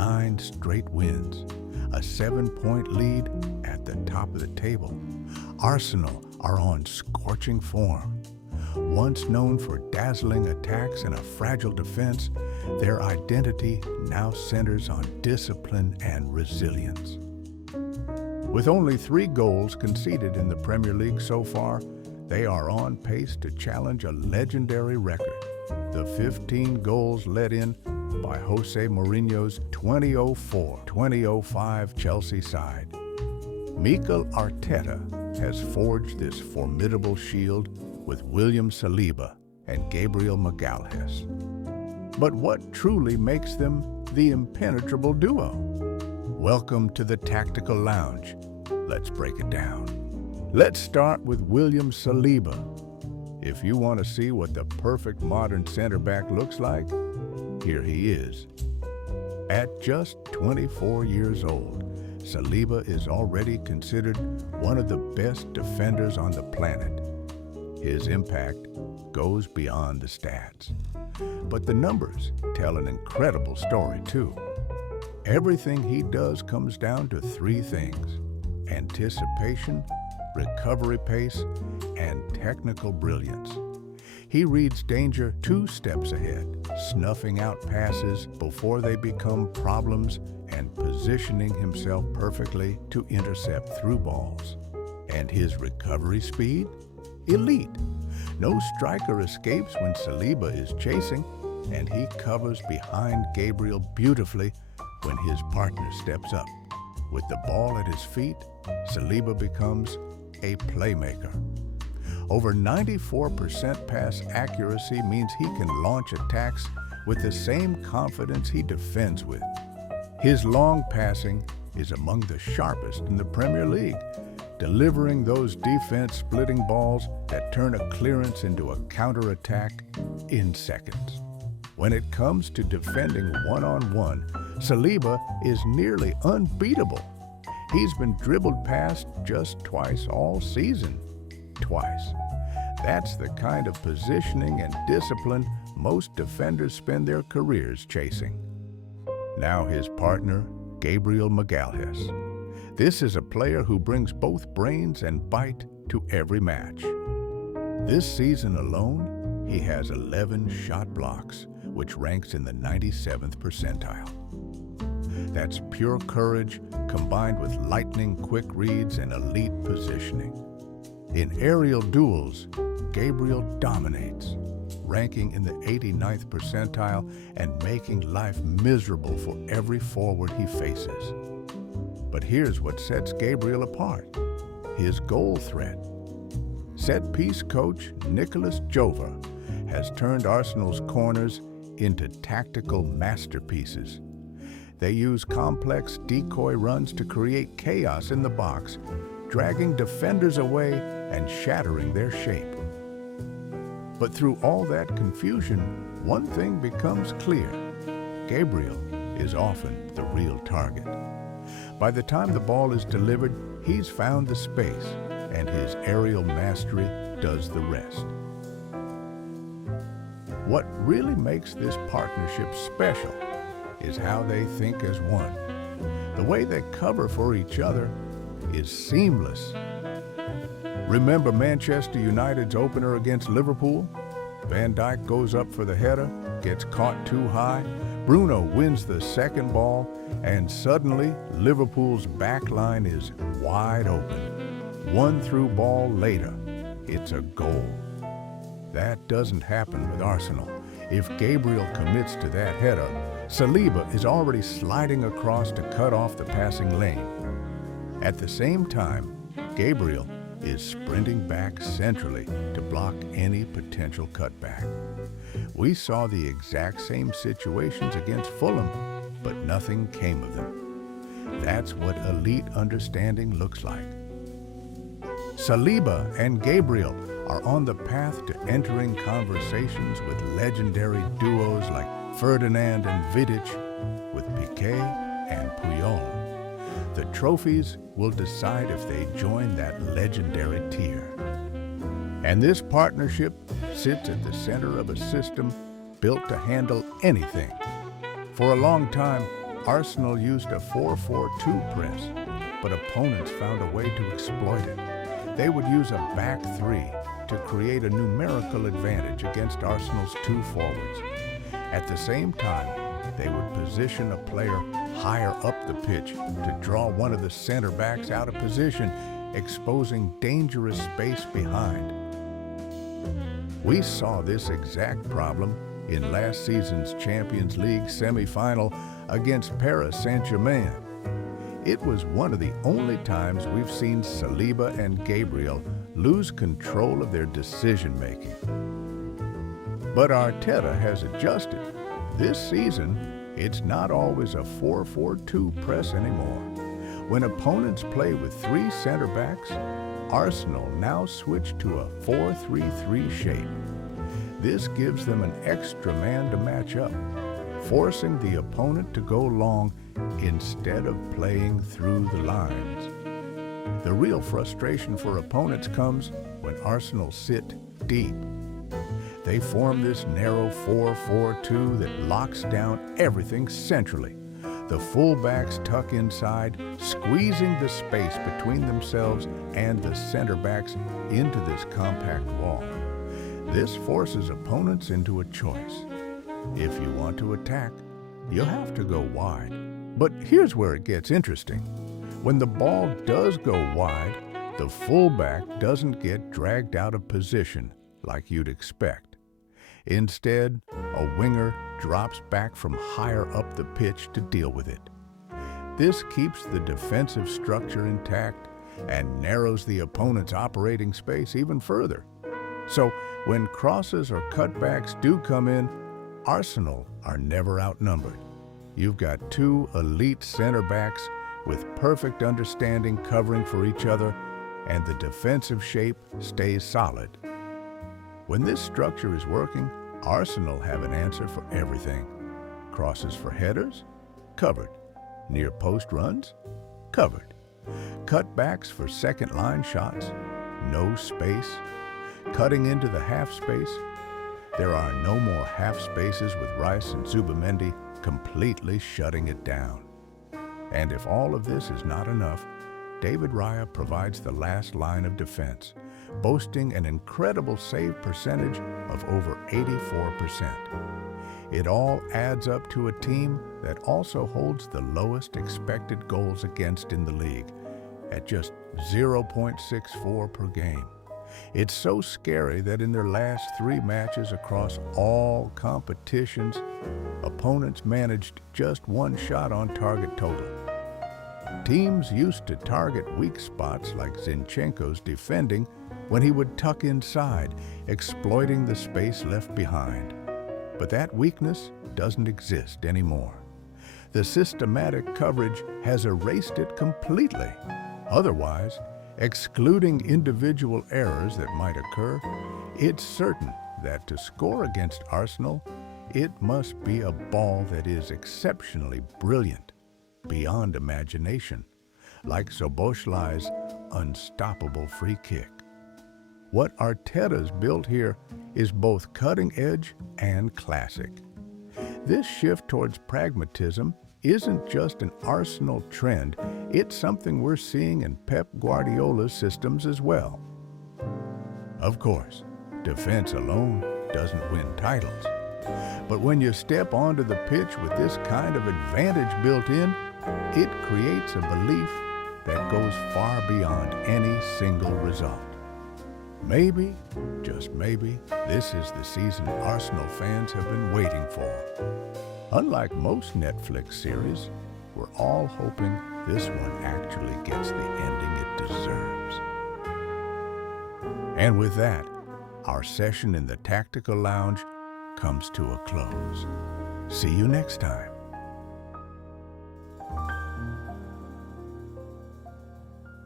9 straight wins, a 7-point lead at the top of the table. Arsenal are on scorching form. Once known for dazzling attacks and a fragile defense, their identity now centers on discipline and resilience. With only 3 goals conceded in the Premier League so far, they are on pace to challenge a legendary record, the 15 goals let in by Jose Mourinho's 2004-2005 Chelsea side. Mikel Arteta has forged this formidable shield with William Saliba and Gabriel Magalhães. But what truly makes them the impenetrable duo? Welcome to the Tactical Lounge. Let's break it down. Let's start with William Saliba. If you want to see what the perfect modern center back looks like, here he is. At just 24 years old, Saliba is already considered one of the best defenders on the planet. His impact goes beyond the stats. But the numbers tell an incredible story too. Everything he does comes down to 3 things: anticipation, recovery pace, and technical brilliance. He reads danger 2 steps ahead, snuffing out passes before they become problems and positioning himself perfectly to intercept through balls. And his recovery speed? Elite. No striker escapes when Saliba is chasing, and he covers behind Gabriel beautifully when his partner steps up. With the ball at his feet, Saliba becomes a playmaker. Over 94% pass accuracy means he can launch attacks with the same confidence he defends with. His long passing is among the sharpest in the Premier League, delivering those defense-splitting balls that turn a clearance into a counterattack in seconds. When it comes to defending one-on-one, Saliba is nearly unbeatable. He's been dribbled past just twice all season. Twice. That's the kind of positioning and discipline most defenders spend their careers chasing. Now his partner, Gabriel Magalhães. This is a player who brings both brains and bite to every match. This season alone, he has 11 shot blocks, which ranks in the 97th percentile. That's pure courage combined with lightning-quick reads and elite positioning. In aerial duels, Gabriel dominates, ranking in the 89th percentile and making life miserable for every forward he faces. But here's what sets Gabriel apart: his goal threat. Set-piece coach Nicolas Jover has turned Arsenal's corners into tactical masterpieces. They use complex decoy runs to create chaos in the box, dragging defenders away and shattering their shape. But through all that confusion, one thing becomes clear: Gabriel is often the real target. By the time the ball is delivered, he's found the space, and his aerial mastery does the rest. What really makes this partnership special is how they think as one. The way they cover for each other is seamless. Remember Manchester United's opener against Liverpool? Van Dijk goes up for the header, gets caught too high, Bruno wins the second ball, and suddenly Liverpool's back line is wide open. One through ball later, it's a goal. That doesn't happen with Arsenal. If Gabriel commits to that header, Saliba is already sliding across to cut off the passing lane. At the same time, Gabriel is sprinting back centrally to block any potential cutback. We saw the exact same situations against Fulham, but nothing came of them. That's what elite understanding looks like. Saliba and Gabriel are on the path to entering conversations with legendary duos like Ferdinand and Vidic, with Piqué and Puyol. The trophies will decide if they join that legendary tier. And this partnership sits at the center of a system built to handle anything. For a long time, Arsenal used a 4-4-2 press, but opponents found a way to exploit it. They would use a back three to create a numerical advantage against Arsenal's two forwards. At the same time, they would position a player higher up the pitch to draw one of the center backs out of position, exposing dangerous space behind. We saw this exact problem in last season's Champions League semi-final against Paris Saint-Germain. It was one of the only times we've seen Saliba and Gabriel lose control of their decision-making. But Arteta has adjusted. This season, it's not always a 4-4-2 press anymore. When opponents play with three center backs, Arsenal now switch to a 4-3-3 shape. This gives them an extra man to match up, forcing the opponent to go long instead of playing through the lines. The real frustration for opponents comes when Arsenal sit deep. They form this narrow 4-4-2 that locks down everything centrally. The fullbacks tuck inside, squeezing the space between themselves and the center backs into this compact wall. This forces opponents into a choice. If you want to attack, you'll have to go wide. But here's where it gets interesting. When the ball does go wide, the fullback doesn't get dragged out of position like you'd expect. Instead, a winger drops back from higher up the pitch to deal with it. This keeps the defensive structure intact and narrows the opponent's operating space even further. So when crosses or cutbacks do come in, Arsenal are never outnumbered. You've got two elite center backs with perfect understanding covering for each other, and the defensive shape stays solid. When this structure is working, Arsenal have an answer for everything. Crosses for headers? Covered. Near post runs? Covered. Cutbacks for second line shots? No space. Cutting into the half space? There are no more half spaces with Rice and Zubimendi completely shutting it down. And if all of this is not enough, David Raya provides the last line of defense, boasting an incredible save percentage of over 84%. It all adds up to a team that also holds the lowest expected goals against in the league, at just 0.64 per game. It's so scary that in their last three matches across all competitions, opponents managed just one shot on target total. Teams used to target weak spots like Zinchenko's defending when he would tuck inside, exploiting the space left behind. But that weakness doesn't exist anymore. The systematic coverage has erased it completely. Otherwise, excluding individual errors that might occur, it's certain that to score against Arsenal, it must be a ball that is exceptionally brilliant, beyond imagination, like Szoboszlai's unstoppable free kick. What Arteta's built here is both cutting edge and classic. This shift towards pragmatism isn't just an Arsenal trend, it's something we're seeing in Pep Guardiola's systems as well. Of course, defense alone doesn't win titles. But when you step onto the pitch with this kind of advantage built in, it creates a belief that goes far beyond any single result. Maybe, just maybe, this is the season Arsenal fans have been waiting for. Unlike most Netflix series, we're all hoping this one actually gets the ending it deserves. And with that, our session in the Tactical Lounge comes to a close. See you next time.